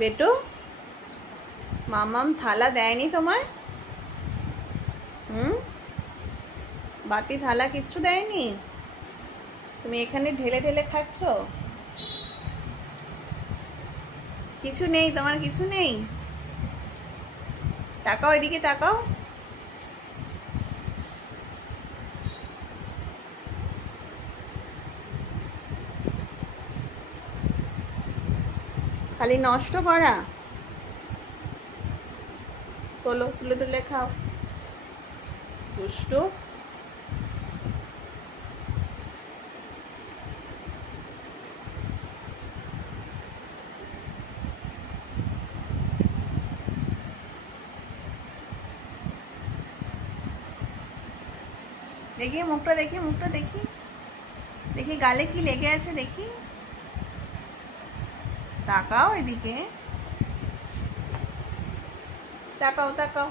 বেটু, মামাম থালা দেয়নি তোমায়? বাটি থালা কিচ্ছু দেয়নি? তুমি এখানে ঢেলে ঢেলে খাচ্ছ? কিছু নেই তোমার? কিছু নেই? তাকাও, এদিকে তাকাও। খালি নষ্ট করা। তোলো, তুলে তুলে খাও। দুষ্টু। দেখি মুখটা, দেখি মুখটা, দেখি দেখি গালে কি লেগে আছে দেখি। তাকাও এদিকে, তাকাও তাকাও।